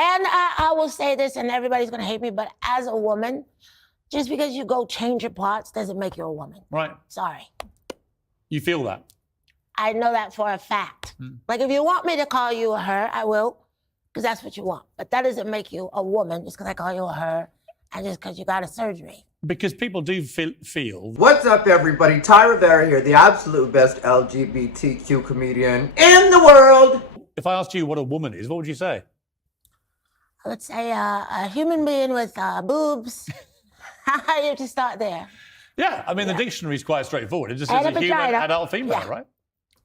And I will say this, and everybody's going to hate me, but as a woman, just because you go change your parts doesn't make you a woman. Right. Sorry. You feel that? I know that for a fact. Like, if you want me to call you a her, I will, because that's what you want. But that doesn't make you a woman just because I call you a her and just because you got a surgery. Because people do feel... What's up, everybody? Ty Rivera here, the absolute best LGBTQ comedian in the world. If I asked you what a woman is, what would you say? Let's say a human being with boobs. You have to start there. Yeah, I mean, the dictionary is quite straightforward. It just says a human, adult, female, right?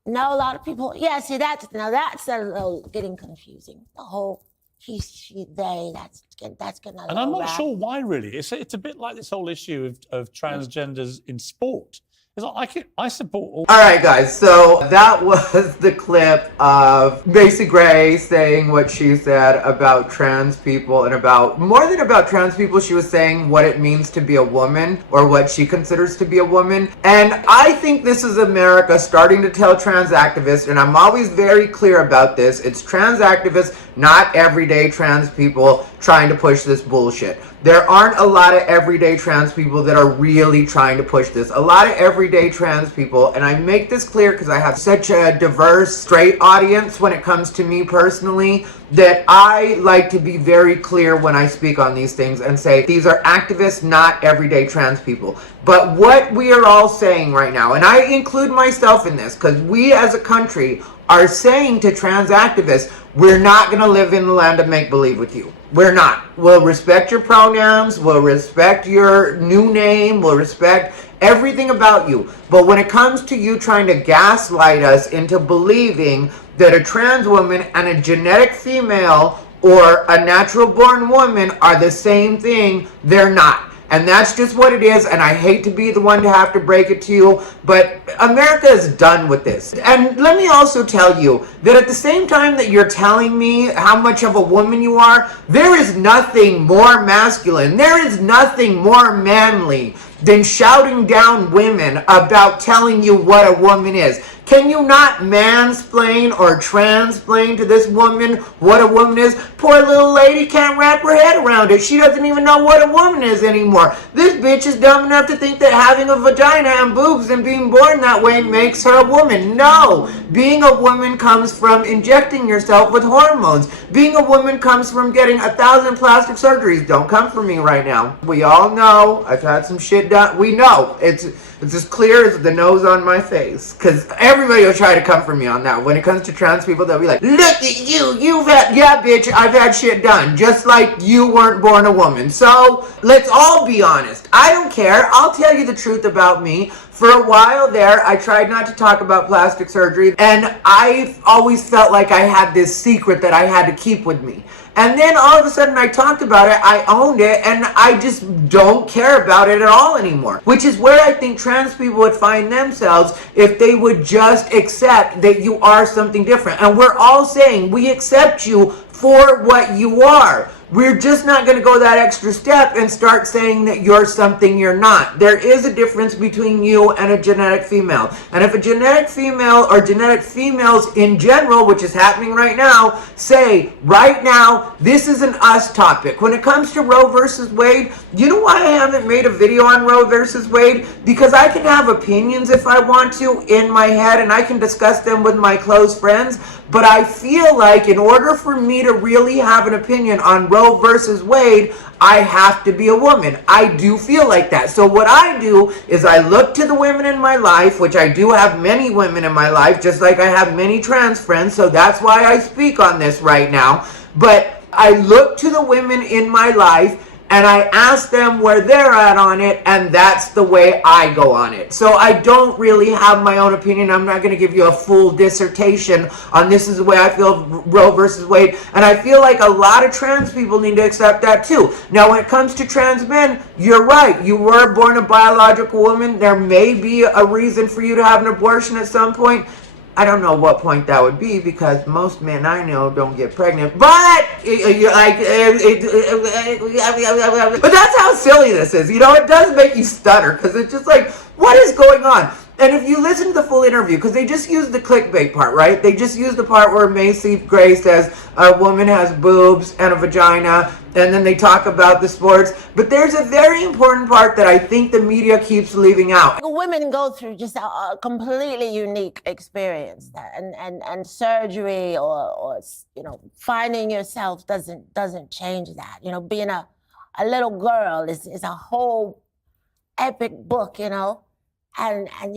No, a lot of people, see, that's a little getting confusing. The whole he, she, they, that's getting a little And I'm not rough. sure why, really. It's a bit like this whole issue of transgenders in sport. It's like I support all right, guys, so that was the clip of Macy Gray saying what she said about trans people, and about, more than about trans people, she was saying what it means to be a woman, or what she considers to be a woman. And I think this is America starting to tell trans activists, and I'm always very clear about this, it's trans activists, not everyday trans people trying to push this bullshit. There aren't a lot of everyday trans people that are really trying to push this. A lot of everyday trans people, and I make this clear because I have such a diverse straight audience when it comes to me personally, that I like to be very clear when I speak on these things and say these are activists, not everyday trans people. But what we are all saying right now, and I include myself in this, because we as a country are saying to trans activists, we're not going to live in the land of make-believe with you. We're not. We'll respect your pronouns, we'll respect your new name, we'll respect everything about you. But when it comes to you trying to gaslight us into believing that a trans woman and a genetic female or a natural-born woman are the same thing, they're not. And that's just what it is, and I hate to be the one to have to break it to you, but America is done with this. And let me also tell you that at the same time that you're telling me how much of a woman you are, there is nothing more masculine, there is nothing more manly than shouting down women about telling you what a woman is. Can you not mansplain or transplain to this woman what a woman is? Poor little lady can't wrap her head around it. She doesn't even know what a woman is anymore. This bitch is dumb enough to think that having a vagina and boobs and being born that way makes her a woman. No! Being a woman comes from injecting yourself with hormones. Being a woman comes from getting 1,000 plastic surgeries. Don't come for me right now. We all know. I've had some shit done. We know. It's as clear as the nose on my face. Because everybody will try to come for me on that. When it comes to trans people, they'll be like, look at you, yeah bitch, I've had shit done. Just like you weren't born a woman. So, let's all be honest. I don't care. I'll tell you the truth about me. For a while there, I tried not to talk about plastic surgery, and I always felt like I had this secret that I had to keep with me. And then all of a sudden I talked about it, I owned it, and I just don't care about it at all anymore. Which is where I think trans people would find themselves if they would just accept that you are something different. And we're all saying we accept you for what you are. We're just not going to go that extra step and start saying that you're something you're not. There is a difference between you and a genetic female. And if a genetic female or genetic females in general, which is happening right now, say right now, this is an us topic. When it comes to Roe versus Wade, you know why I haven't made a video on Roe versus Wade? Because I can have opinions if I want to in my head, and I can discuss them with my close friends. But I feel like in order for me to really have an opinion on Roe versus Wade, I have to be a woman. I do feel like that. So what I do is I look to the women in my life, which I do have many women in my life, just like I have many trans friends, so that's why I speak on this right now. But I look to the women in my life, and I ask them where they're at on it, and that's the way I go on it. So I don't really have my own opinion. I'm not going to give you a full dissertation on this is the way I feel Roe versus Wade. And I feel like a lot of trans people need to accept that too. Now, when it comes to trans men, you're right. You were born a biological woman. There may be a reason for you to have an abortion at some point. I don't know what point that would be, because most men I know don't get pregnant. But but that's how silly this is. You know, it does make you stutter, because it's just like, what is going on? And if you listen to the full interview, because they just used the clickbait part, right? They just used the part where Macy Gray says a woman has boobs and a vagina, and then they talk about the sports. But there's a very important part that I think the media keeps leaving out. Women go through just a completely unique experience, and surgery or finding yourself doesn't change that. Being a little girl is a whole epic book, and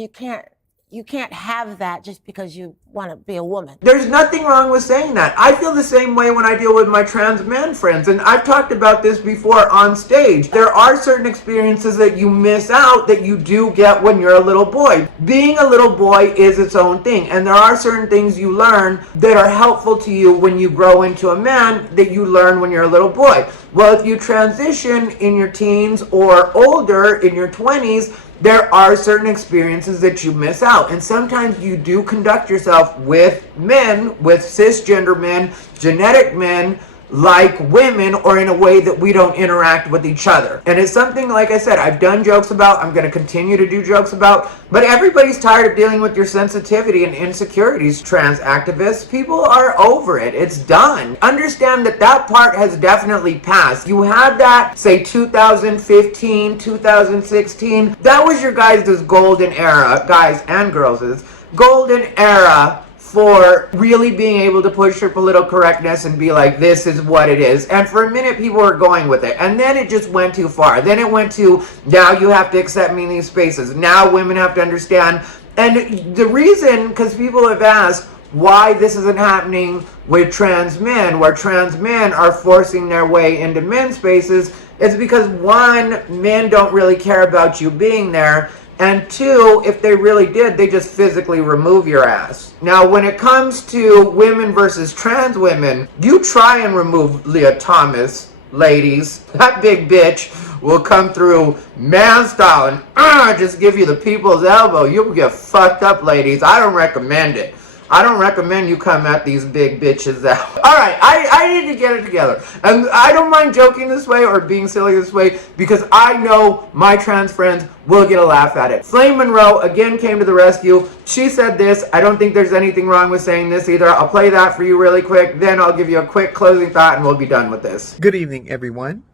you can't have that just because you want to be a woman. There's nothing wrong with saying that. I feel the same way when I deal with my trans men friends, and I've talked about this before on stage. There are certain experiences that you miss out that you do get when you're a little boy. Being a little boy is its own thing, and there are certain things you learn that are helpful to you when you grow into a man that you learn when you're a little boy. Well, if you transition in your teens or older in your 20s, there are certain experiences that you miss out. And sometimes you do conduct yourself with men, with cisgender men, genetic men, like women, or in a way that we don't interact with each other. And it's something, like I said, I've done jokes about, I'm going to continue to do jokes about, but everybody's tired of dealing with your sensitivity and insecurities. Trans activists, people are over it. It's done. Understand that that part has definitely passed. You had that, say, 2015, 2016. That was your guys' golden era, guys and girls' golden era for really being able to push your political correctness and be like, this is what it is. And for a minute, people were going with it. And then it just went too far. Then it went to, now you have to accept me in these spaces. Now women have to understand. And the reason, because people have asked why this isn't happening with trans men, where trans men are forcing their way into men's spaces, it's because one, men don't really care about you being there. And two, if they really did, they just physically remove your ass. Now, when it comes to women versus trans women, you try and remove Leah Thomas, ladies. That big bitch will come through man style and just give you the people's elbow. You'll get fucked up, ladies. I don't recommend it. I don't recommend you come at these big bitches out. All right, I need to get it together. And I don't mind joking this way or being silly this way because I know my trans friends will get a laugh at it. Flame Monroe again came to the rescue. She said this. I don't think there's anything wrong with saying this either. I'll play that for you really quick. Then I'll give you a quick closing thought and we'll be done with this. Good evening, everyone.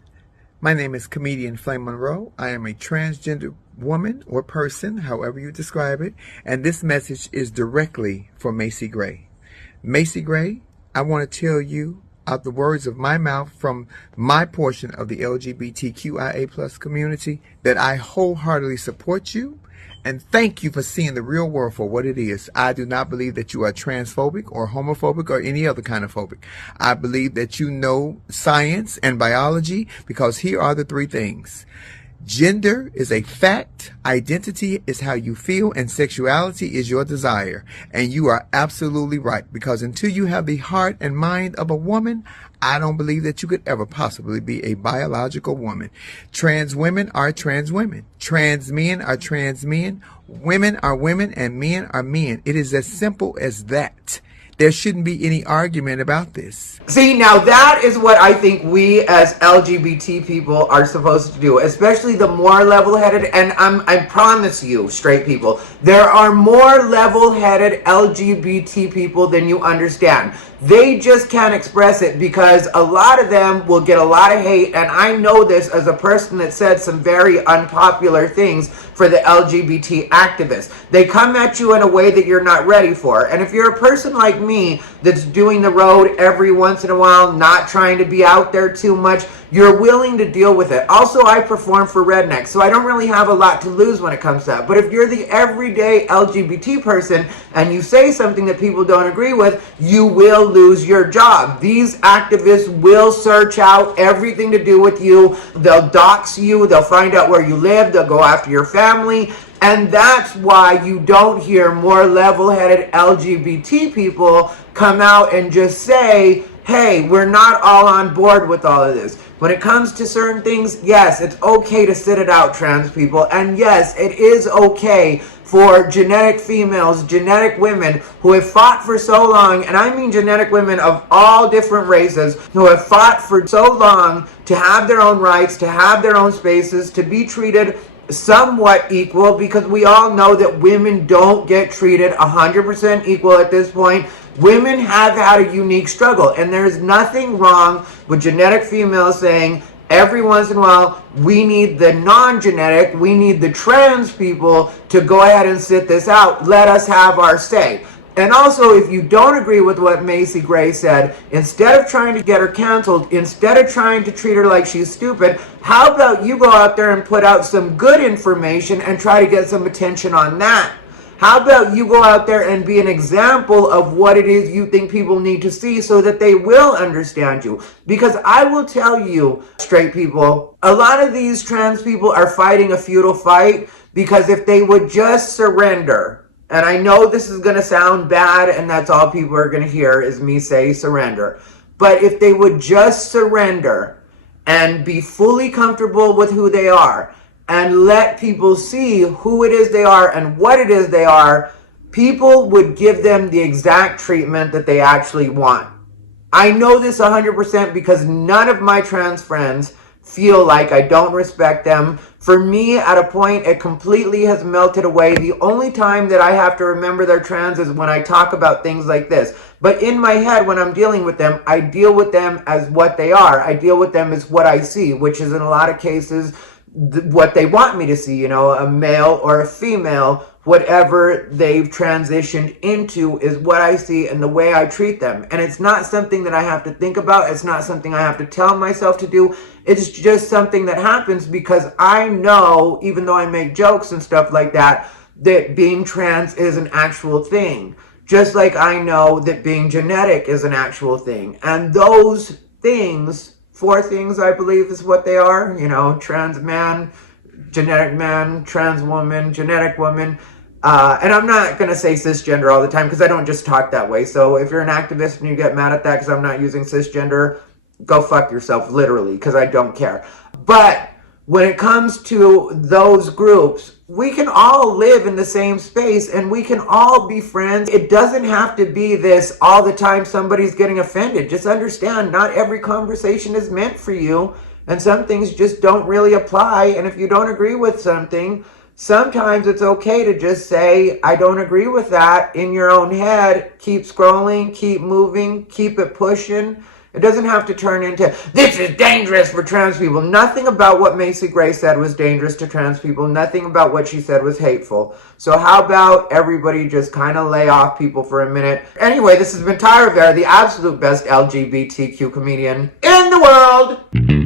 My name is comedian Flame Monroe. I am a transgender woman or person, however you describe it, and this message is directly for Macy Gray. Macy Gray, I want to tell you out the words of my mouth from my portion of the LGBTQIA+ community that I wholeheartedly support you and thank you for seeing the real world for what it is. I do not believe that you are transphobic or homophobic or any other kind of phobic. I believe that you know science and biology because here are the three things. Gender is a fact, identity is how you feel, and sexuality is your desire. And you are absolutely right, because until you have the heart and mind of a woman, I don't believe that you could ever possibly be a biological woman. Trans women are trans women. Trans men are trans men. Women are women and men are men. It is as simple as that. There shouldn't be any argument about this. See, now that is what I think we as LGBT people are supposed to do, especially the more level-headed, and I promise you, straight people, there are more level-headed LGBT people than you understand. They just can't express it because a lot of them will get a lot of hate, and I know this as a person that said some very unpopular things for the LGBT activists. They come at you in a way that you're not ready for. And if you're a person like me that's doing the road every once in a while, not trying to be out there too much, you're willing to deal with it. Also, I perform for Rednecks, so I don't really have a lot to lose when it comes to that. But if you're the everyday LGBT person and you say something that people don't agree with, you will lose your job. These activists will search out everything to do with you. They'll dox you. They'll find out where you live. They'll go after your family. And that's why you don't hear more level-headed LGBT people come out and just say, hey, we're not all on board with all of this. When it comes to certain things, yes, it's okay to sit it out, trans people. And yes, it is okay for genetic females, genetic women who have fought for so long, and I mean genetic women of all different races, who have fought for so long to have their own rights, to have their own spaces, to be treated somewhat equal, because we all know that women don't get treated 100% equal at this point. Women have had a unique struggle, and there's nothing wrong with genetic females saying every once in a while we need the non-genetic, we need the trans people to go ahead and sit this out. Let us have our say. And also, if you don't agree with what Macy Gray said, instead of trying to get her canceled, instead of trying to treat her like she's stupid, how about you go out there and put out some good information and try to get some attention on that? How about you go out there and be an example of what it is you think people need to see so that they will understand you? Because I will tell you, straight people, a lot of these trans people are fighting a futile fight, because if they would just surrender, and I know this is going to sound bad, and that's all people are going to hear is me say surrender. But if they would just surrender and be fully comfortable with who they are and let people see who it is they are and what it is they are, people would give them the exact treatment that they actually want. I know this 100% because none of my trans friends feel like I don't respect them. For me, at a point, it completely has melted away. The only time that I have to remember they're trans is when I talk about things like this. But in my head, when I'm dealing with them, I deal with them as what they are. I deal with them as what I see, which is in a lot of cases what they want me to see, you know, a male or a female, whatever they've transitioned into is what I see and the way I treat them. And it's not something that I have to think about. It's not something I have to tell myself to do. It's just something that happens because I know, even though I make jokes and stuff like that, that being trans is an actual thing. Just like I know that being genetic is an actual thing. And those things, 4 things I believe is what they are, you know, trans man, trans woman, genetic woman. And I'm not going to say cisgender all the time because I don't just talk that way. So if you're an activist and you get mad at that because I'm not using cisgender, go fuck yourself, literally, because I don't care. But when it comes to those groups, we can all live in the same space and we can all be friends. It doesn't have to be this all the time somebody's getting offended. Just understand, not every conversation is meant for you, and some things just don't really apply. And if you don't agree with something, sometimes it's okay to just say, I don't agree with that in your own head. Keep scrolling, keep moving, keep it pushing. It doesn't have to turn into, this is dangerous for trans people. Nothing about what Macy Gray said was dangerous to trans people. Nothing about what she said was hateful. So how about everybody just kind of lay off people for a minute? Anyway, this has been Tyra Vera, the absolute best LGBTQ comedian in the world.